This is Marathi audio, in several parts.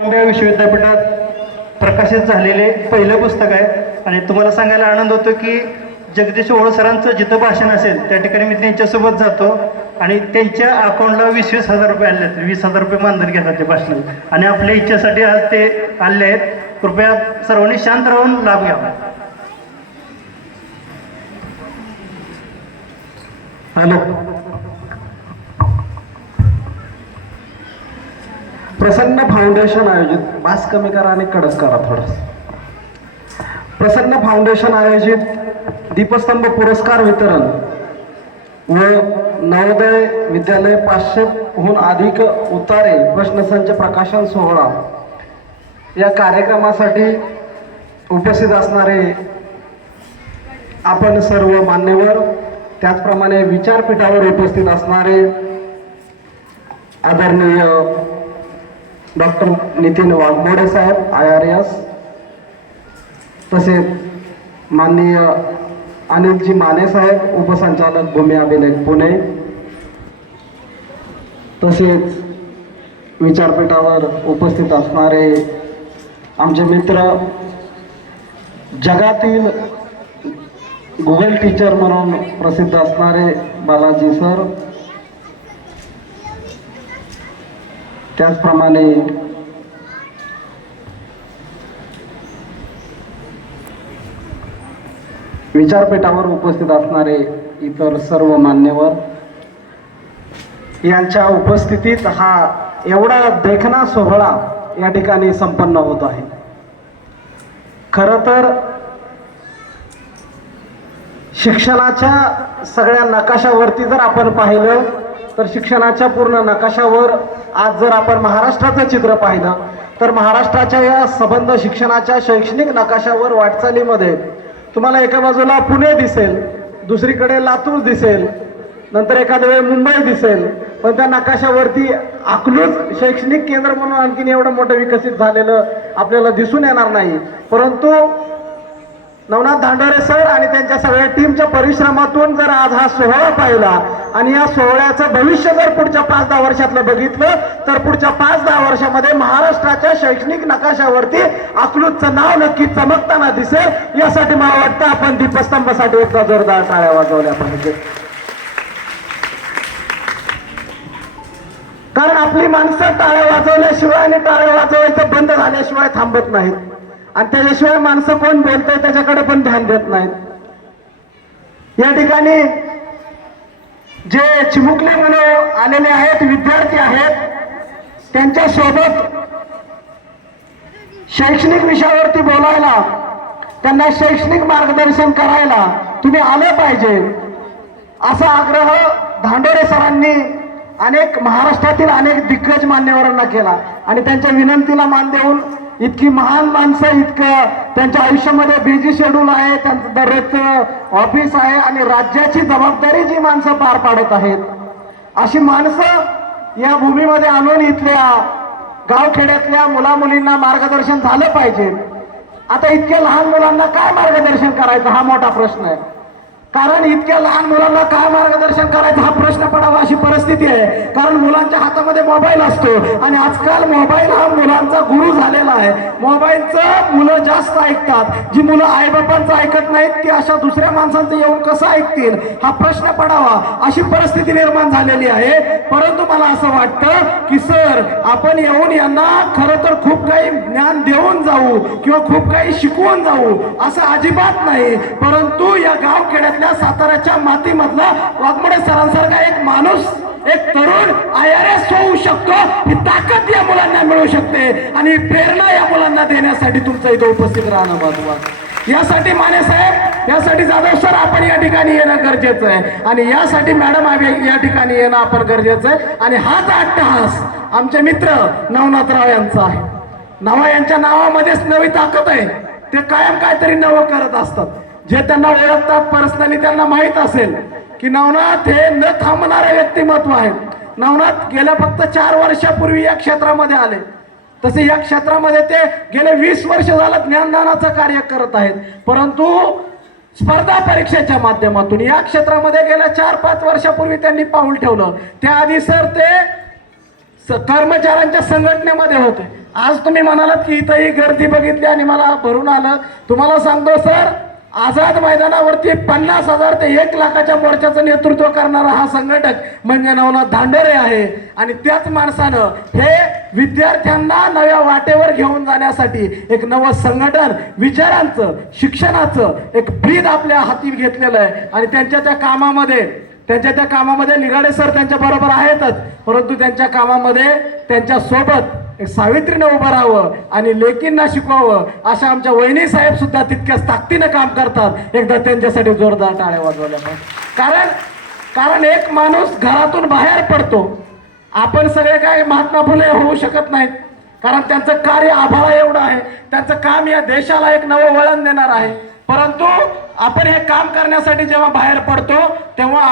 विश्वविद्यापीठात प्रकाशित झालेले पहिलं पुस्तक आहे आणि तुम्हाला सांगायला आनंद होतो की जगदीश ओळ सरांचं जिथं भाषण असेल त्या ठिकाणी मी त्यांच्यासोबत जातो आणि त्यांच्या अकाउंटला 20,000 रुपये आले आहेत. 20,000 रुपये मानधन घेतात ते भाषणात आणि आपल्या इच्छेसाठी आज ते आले आहेत. कृपया सर्वांनी शांत राहून लाभ घ्यावा. हॅलो. प्रसन्न फाउंडेशन आयोजित बास कमी करा आणि कडक करा थोडं. प्रसन्न फाउंडेशन आयोजित दीपस्तंभ पुरस्कार वितरण व नवोदय विद्यालय 500हून अधिक उतारे प्रश्नसंच प्रकाशन सोहळा या कार्यक्रमासाठी उपस्थित असणारे आपण सर्व मान्यवर, त्याचप्रमाणे विचारपीठावर उपस्थित असणारे आदरणीय डॉक्टर नितीन वाघमोडे साहेब IRS, तसेच माननीय अनिलजी माने साहेब उपसंचालक भूमी अभिलेख पुणे, तसेच विचारपीठावर उपस्थित असणारे आमचे मित्र, जगातील गुगल टीचर म्हणून प्रसिद्ध असणारे बालाजी सर, त्याचप्रमाणे विचारपीठावर उपस्थित असणारे इतर सर्व मान्यवर यांच्या उपस्थितीत हा एवढा देखणा सोहळा या ठिकाणी संपन्न होत आहे. खरं तर शिक्षणाच्या सगळ्या नकाशावरती जर आपण पाहिलं तर शिक्षणाच्या पूर्ण नकाशावर आज जर आपण महाराष्ट्राचं चित्र पाहिलं तर महाराष्ट्राच्या या संबंध शिक्षणाच्या शैक्षणिक नकाशावर वाटचालीमध्ये तुम्हाला एका बाजूला पुणे दिसेल, दुसरीकडे लातूर दिसेल, नंतर एखाद्या वेळी मुंबई दिसेल, पण त्या नकाशावरती अकलूज शैक्षणिक केंद्र म्हणून आणखीन एवढं मोठं विकसित झालेलं आपल्याला दिसून येणार नाही. परंतु नवनाथ धांडोरे सर आणि त्यांच्या सगळ्या टीमच्या परिश्रमातून जर आज हा सोहळा पाहिला आणि या सोहळ्याचं भविष्य जर पुढच्या 5-10 वर्षातलं बघितलं तर पुढच्या 5-10 वर्षामध्ये महाराष्ट्राच्या शैक्षणिक नकाशावरती अकलूजचं नाव नक्की चमकताना दिसेल. यासाठी मला वाटतं आपण दीपस्तंभासाठी एकदा जोरदार टाळ्या वाजवल्या पाहिजे. कारण आपली माणसं टाळ्या वाजवल्याशिवाय आणि टाळ्या वाजवायचं बंद झाल्याशिवाय थांबत नाहीत आणि त्याच्याशिवाय माणसं कोण बोलतंय त्याच्याकडे पण ध्यान देत नाहीत. या ठिकाणी जे चिमुकले म्हणून आलेले आहेत, विद्यार्थी आहेत, त्यांच्यासोबत शैक्षणिक विषयावरती बोलायला, त्यांना शैक्षणिक मार्गदर्शन करायला तुम्ही आलं पाहिजे असा आग्रह धांडोरे सरांनी महाराष्ट्रातील अनेक दिग्गज मान्यवरांना केला आणि त्यांच्या विनंतीला मान देऊन इतकी महान माणसं, इतकं त्यांच्या आयुष्यामध्ये बिझी शेड्यूल आहे, त्यांचं दररोजचं ऑफिस आहे आणि राज्याची जबाबदारी जी माणसं पार पाडत आहेत, अशी माणसं या भूमीमध्ये आणून इथल्या गावखेड्यातल्या मुलामुलींना मार्गदर्शन झालं पाहिजे. आता इतक्या लहान मुलांना काय मार्गदर्शन करायचं हा मोठा प्रश्न आहे. कारण इतक्या लहान मुलांना काय मार्गदर्शन करायचं हा प्रश्न पडावा अशी परिस्थिती आहे. कारण मुलांच्या हातामध्ये मोबाईल असतो आणि आजकाल मोबाईल हा मुलांचा गुरु झालेला आहे. मोबाईलचं मुलं जास्त ऐकतात. जी मुलं आईबापांचं ऐकत नाहीत ती अशा दुसऱ्या माणसांचं येऊन कसं ऐकतील हा प्रश्न पडावा अशी परिस्थिती निर्माण झालेली आहे. परंतु मला असं वाटतं की सर आपण येऊन यांना खरं तर खूप काही ज्ञान देऊन जाऊ किंवा खूप काही शिकवून जाऊ असं अजिबात नाही. परंतु या गावखेड्यात साताऱ्याच्या मातीमधला वाघमोडे सरांसारखा एक माणूस, एक तरुण IRS होऊ शकतो ही ताकद या मुलांना मिळू शकते आणि प्रेरणा या मुलांना देण्यासाठी तुमचं इथं उपस्थित राहणं महत्त्वाचं. यासाठी माने साहेब, यासाठी जाधव सर आपण या ठिकाणी येणं गरजेचं आहे आणि यासाठी मॅडम या ठिकाणी येणं आपण गरजेचं आहे. आणि हाच अट्टहास आमचे मित्र नवनाथराव यांचा आहे. नवा यांच्या नावामध्येच नवी ताकद आहे. ते कायम काहीतरी नवं करत असतात. जे त्यांना ओळखतात पर्सनली त्यांना माहीत असेल की नवनाथ हे न थांबणारे व्यक्तिमत्व आहे. नवनाथ गेल्या फक्त 4 वर्षापूर्वी या क्षेत्रामध्ये आले, तसे या क्षेत्रामध्ये ते गेले 20 वर्ष झालं ज्ञानदानाचं कार्य करत आहेत. परंतु स्पर्धा परीक्षेच्या माध्यमातून या क्षेत्रामध्ये गेल्या 4-5 वर्षापूर्वी त्यांनी पाऊल ठेवलं. त्याआधी सर ते कर्मचाऱ्यांच्या संघटनेमध्ये होते. आज तुम्ही म्हणालात की इथं ही गर्दी बघितली आणि मला भरून आलं. तुम्हाला सांगतो सर, आझाद मैदानावरती 50,000 ते 1,00,000च्या मोर्चाचं नेतृत्व करणारा हा संघटक म्हणजे नवनाथ धांडोरे आहे. आणि त्याच माणसानं हे विद्यार्थ्यांना नव्या वाटेवर घेऊन जाण्यासाठी एक नवं संघटन, विचारांचं, शिक्षणाचं एक ब्रीद आपल्या हाती घेतलेलं आहे. आणि त्यांच्या त्या कामामध्ये निघाडे सर त्यांच्या बरोबर आहेतच, परंतु त्यांच्या कामामध्ये त्यांच्या सोबत एक सावित्रीनं उभं राहावं आणि लेकींना शिकवावं अशा आमच्या वहिनी साहेब सुद्धा तितक्याच ताकदीनं काम करतात. एकदा त्यांच्यासाठी जोरदार टाळ्या वाजवल्या पाहिजे. कारण एक माणूस घरातून बाहेर पडतो. आपण सगळे काय महात्मा फुले होऊ शकत नाहीत, कारण त्यांचं कार्य आभाळा एवढं आहे. त्यांचं काम या देशाला एक नवं वळण देणार आहे. परंतु आपण हे काम करण्यासाठी जेव्हा बाहेर पडतो तेव्हा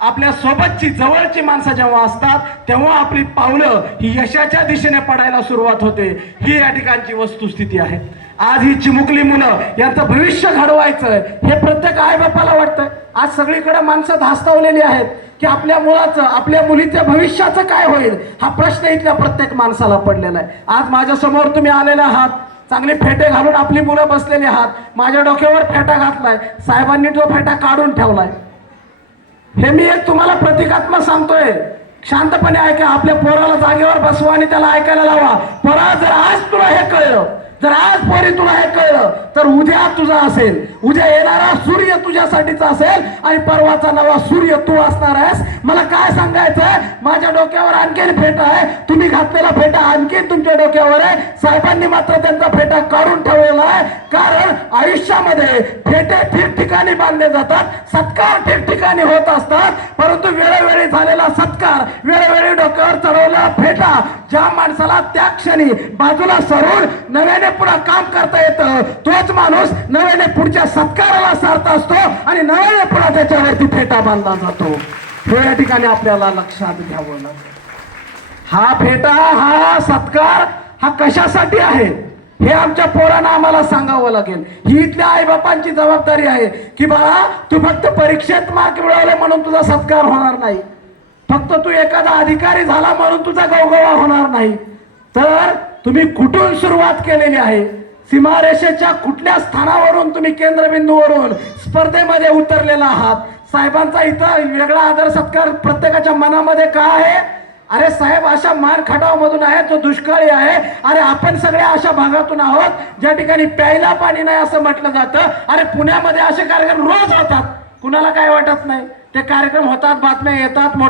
आपल्या सोबतची जवळची माणसं जेव्हा असतात तेव्हा आपली पावलं ही यशाच्या दिशेने पडायला सुरुवात होते. ही या ठिकाणची वस्तुस्थिती आहे. आज ही चिमुकली मुलं यांचं भविष्य घडवायचं हे प्रत्येक आईबापाला वाटतंय. आज सगळीकडे माणसं धास्तावलेली आहेत की आपल्या मुलाचं, आपल्या मुलीच्या भविष्याचं काय होईल हा प्रश्न इथल्या प्रत्येक माणसाला पडलेला आहे. आज माझ्यासमोर तुम्ही आलेले आहात, चांगले फेटे घालून आपली मुलं बसलेली आहात. माझ्या डोक्यावर फेटा घातलाय, साहेबांनी तो फेटा काढून ठेवलाय. हे मी एक तुम्हाला प्रतिकात्मक सांगतोय. शांतपणे ऐका. आपल्या पोराला जागेवर बसवा आणि त्याला ऐकायला लावा. पोरा, जर आज तुला हे कळलं, जर आज पोरी तुला हे कळलं, तर उद्या तुझा असेल. उद्या येणारा सूर्य तुझ्यासाठीचा असेल आणि परवाचा नवा सूर्य तू असणार आहेस. मला काय सांगायचंय, माझ्या डोक्यावर आणखीन फेटा आहे, तुम्ही घातलेला फेटा आणखीन तुमच्या डोक्यावर आहे. साहेबांनी मात्र त्यांचा फेटा काढून ठेवलेला आहे. कारण आयुष्यामध्ये फेटे ठिकठिकाणी बांधले जातात, सत्कार ठिकठिकाणी होत असतात, परंतु वेळोवेळी झालेला सत्कार, वेळोवेळी डोक्यावर चढवलेला फेटा ज्या माणसाला त्या क्षणी बाजूला सरून नव्याने पुढे काम करता येतं, तोच माणूस नव्याने पुढच्या सत्काराला सार्थ असतो आणि नव्याने पुढे त्याच्यावरती फेटा बांधला जातो. हे या ठिकाणी आपल्याला लक्षात घ्यावं लागेल. हा फेटा, हा सत्कार हा कशासाठी आहे हे आमच्या पोरांना आम्हाला सांगावं लागेल. ही इथल्या आईबापांची जबाबदारी आहे की बाळा, तू फक्त परीक्षेत मार्क मिळवले म्हणून तुझा सत्कार होणार नाही, फक्त तू एखादा अधिकारी झाला म्हणून तुझा गौगवा होणार नाही. तर तुम्ही कुठून सुरुवात केलेली आहे, सीमारेषेच्या कुठल्या स्थानावरून तुम्ही केंद्रबिंदूवरून स्पर्धेमध्ये उतरलेला आहात. साहेबांचा इथं वेगळा आदर सत्कार प्रत्येकाच्या मनामध्ये का आहे? अरे साहेब अशा मान खटावमधून आहे जो दुष्काळी आहे. अरे आपण सगळे अशा भागातून आहोत ज्या ठिकाणी प्यायला पाणी नाही असं म्हटलं जातं. अरे पुण्यामध्ये असे कार्यक्रम रोज होतात, कुणाला काय वाटत नाही. ते कार्यक्रम होतात, बातम्या येतात, मोठे